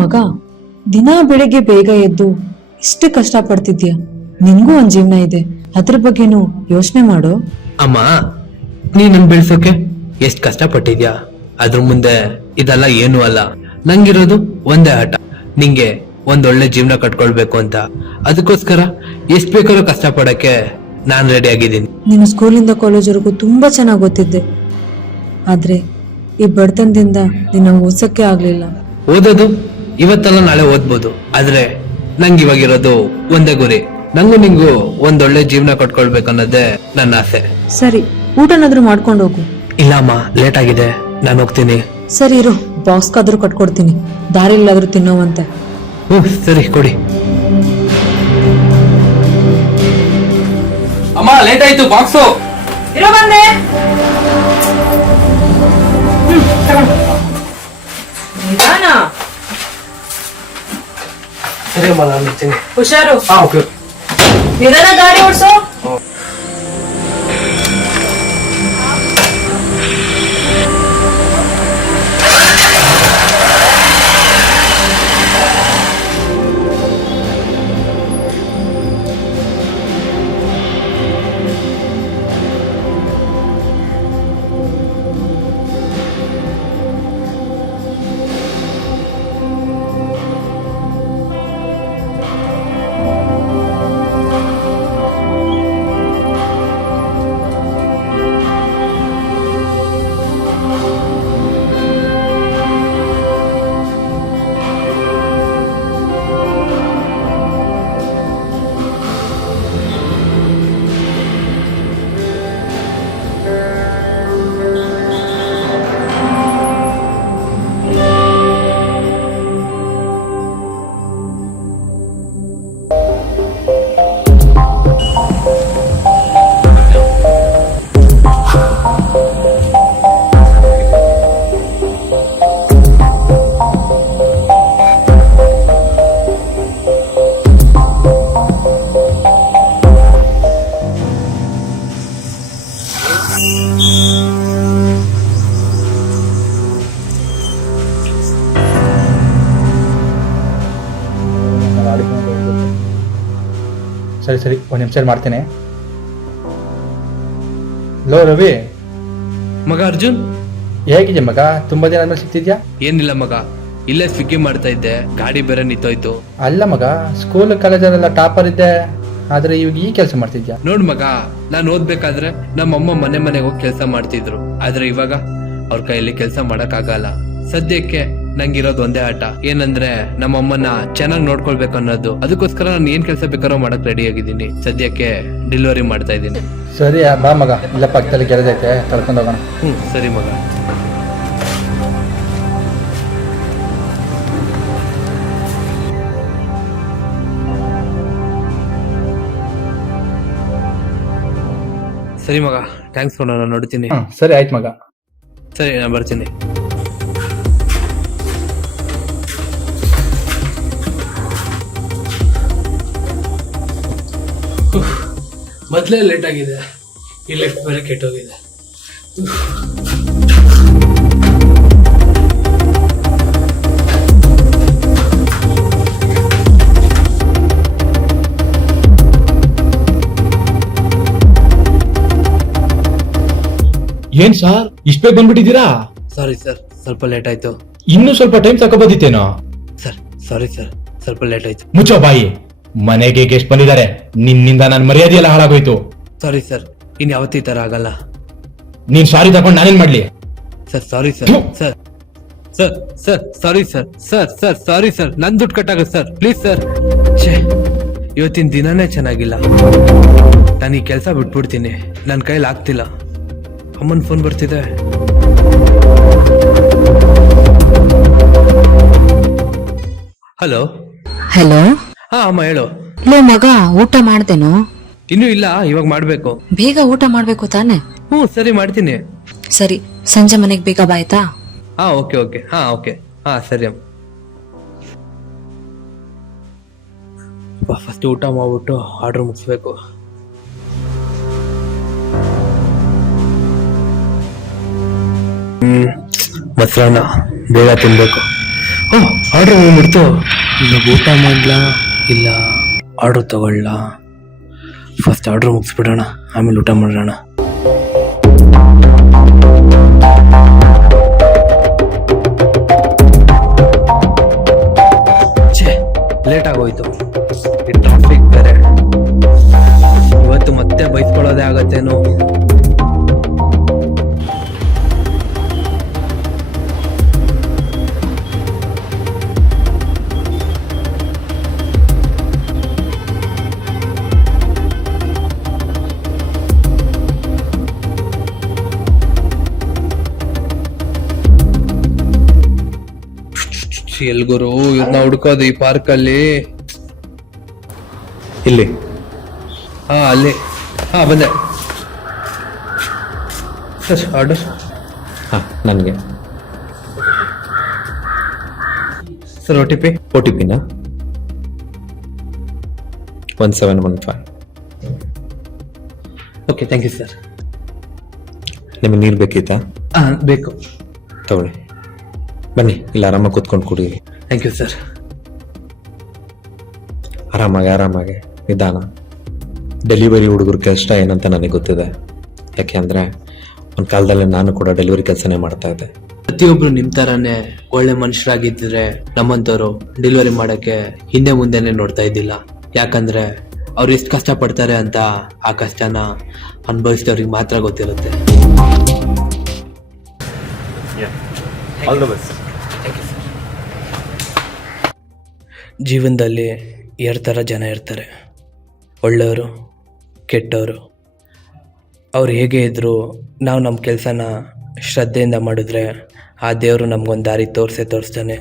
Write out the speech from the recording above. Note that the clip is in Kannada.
ಮಗ, ದಿನಾ ಬೆಳಿಗ್ಗೆ ಬೇಗ ಎದ್ದು ಇಷ್ಟು ಕಷ್ಟ ಪಡ್ತಿದ್ಯಾ. ನಿನ್ಗೂ ಒಂದ್ ಜೀವನ ಇದೆ, ಅದ್ರ ಬಗ್ಗೆನೂ ಯೋಚನೆ ಮಾಡು. ಅಮ್ಮ, ನೀ ನನ್ ಬೆಳ್ಸೋಕೆ ಎಷ್ಟ್ ಕಷ್ಟ ಪಟ್ಟಿದ್ಯಾ. ಅದ್ರ ಮುಂದೆ ಇದೆಲ್ಲ ಏನು ಅಲ್ಲ. ನಂಗಿರೋದು ಒಂದೇ ಆಟ, ನಿಂಗೆ ಒಂದೊಳ್ಳೆ ಜೀವನ ಕಟ್ಕೊಳ್ಬೇಕು ಅಂತ. ಅದಕ್ಕೋಸ್ಕರ ಎಷ್ಟ್ ಬೇಕಾದ್ರೂ ಕಷ್ಟ ಪಡಕ್ಕೆ ನಾನ್ ರೆಡಿ ಆಗಿದ್ದೀನಿ. ನೀನು ಸ್ಕೂಲಿಂದ ಕಾಲೇಜ್ವರೆಗೂ ತುಂಬಾ ಚೆನ್ನಾಗಿ ಓದಿದ್ದೆ, ಆದ್ರೆ ಈ ಬಡತನದಿಂದ ನಿನ್ನ ಓದ್ಸಕ್ಕೆ ಆಗ್ಲಿಲ್ಲ. ಓದೋದು ಇವತ್ತಲ್ಲ ನಾಳೆ ಓದ್ಬೋದು, ಆದ್ರೆ ನಂಗೆ ಇವಾಗಿರೋದು ಒಂದೇ ಗುರಿ. ನಂಗೂ ನಿಂಗೂ ಒಂದೊಳ್ಳೆ ಜೀವನ ಕಟ್ಕೊಳ್ಬೇಕು ಅನ್ನೋದೇ ನನ್ನ ಆಸೆ. ಸರಿ, ಊಟನಾದ್ರೂ ಮಾಡ್ಕೊಂಡು ಹೋಗು. ಇಲ್ಲ ಅಮ್ಮ, ಲೇಟ್ ಆಗಿದೆ, ನಾನು ಹೋಗ್ತೀನಿ. ಸರಿ ಇರು, ಬಾಕ್ಸ್ಗಾದ್ರೂ ಕಟ್ಕೊಡ್ತೀನಿ, ದಾರಿಲ್ಲಾದ್ರೂ ತಿನ್ನೋವಂತೆ. ಸರಿ ಕೊಡಿ. ಅಮ್ಮ, ಲೇಟ್ ಆಯ್ತು, ಬಾಕ್ಸು ಇರೋ ಬಂದೆ. ನಿಧಾನ, ಸರಿ ಅಮ್ಮ, ನಾನು ಬರ್ತೀನಿ. ಹುಷಾರು. ಓಕೆ. ನಿಧಾನ ಗಾಡಿ ಓಡಿಸೋ. ಸರಿ ಸರಿ, ಒಂದು ನಿಮಿಷ ಮಾಡ್ತೇನೆ. ಲೋ ರವಿ. ಮಗ ಅರ್ಜುನ್, ಹೇಗಿದೆ ಮಗ? ತುಂಬಾ ದಿನ ಆದ್ಮೇಲೆ ಸಿಗ್ತಿದ್ಯಾ? ಏನಿಲ್ಲ ಮಗ, ಇಲ್ಲೇ ಸ್ವಿಗ್ಗಿ ಮಾಡ್ತಾ ಇದ್ದೆ, ಗಾಡಿ ಬೇರೆ ನಿಂತೋಯ್ತು. ಅಲ್ಲ ಮಗ, ಸ್ಕೂಲ್ ಕಾಲೇಜಲ್ಲೆಲ್ಲ ಟಾಪರ್ ಇದ್ದೆ, ಆದ್ರೆ ಇವಾಗ ಈ ಕೆಲಸ ಮಾಡ್ತಿದ್ಯಾ? ನೋಡ್ ಮಗ, ನಾನ್ ಓದ್ಬೇಕಾದ್ರೆ ನಮ್ಮಮ್ಮ ಮನೆಗೆ ಹೋಗಿ ಕೆಲಸ ಮಾಡ್ತಿದ್ರು, ಆದ್ರೆ ಇವಾಗ ಅವ್ರ ಕೈಯಲ್ಲಿ ಕೆಲಸ ಮಾಡಕ್ ಆಗಲ್ಲ. ಸದ್ಯಕ್ಕೆ ನಂಗಿರೋದು ಒಂದೇ ಆಟ, ಏನಂದ್ರೆ ನಮ್ಮಮ್ಮನ ಚೆನ್ನಾಗಿ ನೋಡ್ಕೊಳ್ಬೇಕು ಅನ್ನೋದು. ಅದಕ್ಕೋಸ್ಕರ ನಾನು ಏನ್ ಕೆಲಸ ಬೇಕಾದ್ರೂ ಮಾಡಕ್ ರೆಡಿ ಆಗಿದ್ದೀನಿ. ಸದ್ಯಕ್ಕೆ ಡೆಲಿವರಿ ಮಾಡ್ತಾ ಇದ್ದೀನಿ. ಸರಿ ಬಾ ಮಗ, ಇಲ್ಲ ಪಕ್ಕದಲ್ಲಿ ಗ್ಯಾರೇಜ್ ಐತೆ, ಕರ್ಕೊಂಡು ಹೋಗೋಣ. ಸರಿ ಮಗ. ಸರಿ ಮಗ, ಥ್ಯಾಂಕ್ಸ್ ಕೊಡ, ನಾನು ನೋಡ್ತೀನಿ. ಸರಿ ಆಯ್ತು ಮಗ. ಸರಿ, ನಾನು ಬರ್ತೀನಿ. ಮೊದಲೇ ಲೇಟ್ ಆಗಿದೆ, ಈ ಲಿಫ್ಟ್ ಬೇರೆ ಕೆಟ್ಟೋಗಿದೆ. ಏನ್ ಸರ್, ಇಷ್ಟ ಬೇಗ ಬಂದ್ಬಿಟ್ಟಿದ್ದೀರಾ? ಸಾರಿ ಸರ್, ಸ್ವಲ್ಪ ಲೇಟ್ ಆಯ್ತು. ಇನ್ನೂ ಸ್ವಲ್ಪ ಟೈಮ್ ತಗೋಬೋದಿತ್ತೇನೋ? ಸರ್ ಸಾರಿ ಸರ್, ಸ್ವಲ್ಪ ಲೇಟ್ ಆಯ್ತು. ಮುಚ್ಚೋ ಬಾಯಿ, ಮನೆಗೆ ಗೆಸ್ಟ್ ಬಂದಿದ್ದಾರೆ, ನಿನ್ನಿಂದ ನನ್ನ ಮರ್ಯಾದೆ ಎಲ್ಲ ಹಾಳಾಗೋಯ್ತು. ಸಾರಿ ಸರ್, ಇನ್ ಯಾವತ್ತೂ ಈ ತರ ಆಗಲ್ಲ. ನೀನ್ ಸಾರಿ ತಗೊಂಡು ನಾನೇನ್ ಮಾಡ್ಲಿ? Sir sorry sir. Sir sir sir sorry sir. Sir sir sorry sir, ನನ್ ದುಡ್ಡು ಕಟ್ಟಾಗುತ್ತೆ ಸರ್, ಪ್ಲೀಸ್ ಸರ್. ಇವತ್ತಿನ ದಿನಾನೇ ಚೆನ್ನಾಗಿಲ್ಲ, ನಾನು ಈ ಕೆಲಸ ಬಿಟ್ಬಿಡ್ತೀನಿ, ನನ್ನ ಕೈಲಿ ಆಗ್ತಿಲ್ಲ. ಅಮ್ಮನ್ ಫೋನ್ ಬರ್ತಿದೆ. ಹಲೋ. ಹಲೋ. ಹಾ ಅಮ್ಮ, ಹೇಳು. ಲೋ ಮಗ, ಊಟ ಮಾಡ್ದೇನೋ? ಇನ್ನೂ ಇಲ್ಲ, ಇವಾಗ ಮಾಡ್ಬೇಕು. ಬೇಗ ಊಟ ಮಾಡ್ಬೇಕು ತಾನೆ? ಸರಿ ಮಾಡ್ತೀನಿ. ಸರಿ, ಸಂಜೆ ಮನೆಗ್ ಬೇಗ ಬಾಯ್ತಾ? Okay okay. ಓಕೆ. ಸರಿ ಅಮ್ಮ. ಫಸ್ಟ್ ಊಟ ಮಾಡ್ಬಿಟ್ಟು ಆರ್ಡರ್ ಮುಗಿಸ್ಬೇಕು. ಮೊಸರನ್ನ ಬೇಗ ತಿನ್ಬೇಕು. ಆರ್ಡ್ರ್ ಹೋಗ್ಬಿಡ್ತು. ಇವಾಗ ಊಟ ಮಾಡ್ಲಾ ಇಲ್ಲ ಆರ್ಡ್ರ್ ತಗೊಳ್ಳ? ಫಸ್ಟ್ ಆರ್ಡ್ರ್ ಮುಗಿಸ್ಬಿಡೋಣ, ಆಮೇಲೆ ಊಟ ಮಾಡೋಣ. ಲೇಟ್ ಆಗೋಯ್ತು, ಈ ಟ್ರಾಫಿಕ್ ಬೇರೆ. ಇವತ್ತು ಮತ್ತೆ ಬೈಸ್ಕೊಳ್ಳೋದೇ ಆಗತ್ತೇನೋ. ಎಲ್ಗುರು ಇವ್ರನ್ನ ಹುಡ್ಕೋದು ಈ ಪಾರ್ಕಲ್ಲಿ? ಇಲ್ಲಿ ಹಾ ಅಲ್ಲಿ, ಹಾ ಬಂದೆ ಸರ್. ಆರ್ಡರ್ ಹಾ ನನಗೆ ಸರ್. OTP OTPನ 1715. Okay, thank you sir. ನಿಮಗೆ ನೀರು ಬೇಕಿತ್ತಾ? ಹಾಂ ಬೇಕು. ತಗೊಳ್ಳಿ, ಬನ್ನಿ ಇಲ್ಲಿ ಆರಾಮಾಗಿ ಕೂತ್ಕೊಂಡು ಕುಡೀರಿ. Thank you sir. ಆರಾಮಾಗಿ ನಿಧಾನ. ಡೆಲಿವರಿ ಹುಡುಗರ ಕಷ್ಟ ಏನಂತ ನನಗೆ ಗೊತ್ತಿದೆ, ಯಾಕೆ ಅಂದರೆ ಒಂದು ಕಾಲದಲ್ಲಿ ನಾನು ಕೂಡ ಡೆಲಿವರಿ ಕೆಲಸನೇ ಮಾಡ್ತಾ ಇದ್ದೆ. ಪ್ರತಿಯೊಬ್ರು ನಿಮ್ ತರಾನೇ ಒಳ್ಳೆ ಮನುಷ್ಯರಾಗಿದ್ದರೆ ನಮ್ಮಂತವ್ರು ಡೆಲಿವರಿ ಮಾಡಕ್ಕೆ ಹಿಂದೆ ಮುಂದೆನೆ ನೋಡ್ತಾ ಇದ್ದಿಲ್ಲ. ಯಾಕಂದ್ರೆ ಅವ್ರು ಎಷ್ಟು ಕಷ್ಟ ಪಡ್ತಾರೆ ಅಂತ ಆ ಕಷ್ಟನ ಅನುಭವಿಸಿದವ್ರಿಗೆ ಮಾತ್ರ ಗೊತ್ತಿರುತ್ತೆ. ಜೀವನದಲ್ಲಿ ಎರಡು ಥರ ಜನ ಇರ್ತಾರೆ, ಒಳ್ಳೆಯವರು, ಕೆಟ್ಟವರು. ಅವ್ರು ಹೇಗೆ ಇದ್ದರೂ ನಾವು ನಮ್ಮ ಕೆಲಸನ ಶ್ರದ್ಧೆಯಿಂದ ಮಾಡಿದ್ರೆ ಆ ದೇವರು ನಮಗೊಂದು ದಾರಿ ತೋರಿಸ್ತಾನೆ.